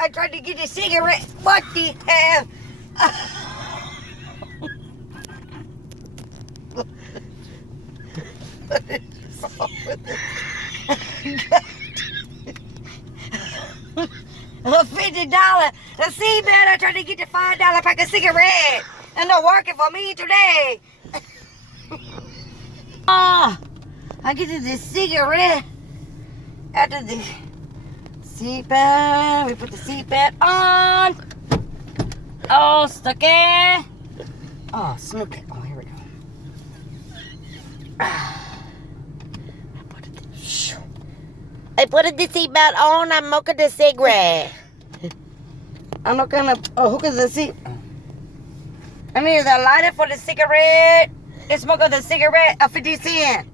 I tried to get a cigarette. What the hell? What is wrong with this? $50. The seatbelt. I tried to get the $5 pack of cigarette. And they're working for me today. I get to the cigarette. After the seatbelt, we put the seatbelt on. Oh, stuck it. Oh, snook it. Oh, here we go. I put the seatbelt on. I'm smoking the cigarette. I'm not gonna hook the seat. I need the lighter for the cigarette. It's smoking the cigarette, a 50 cent.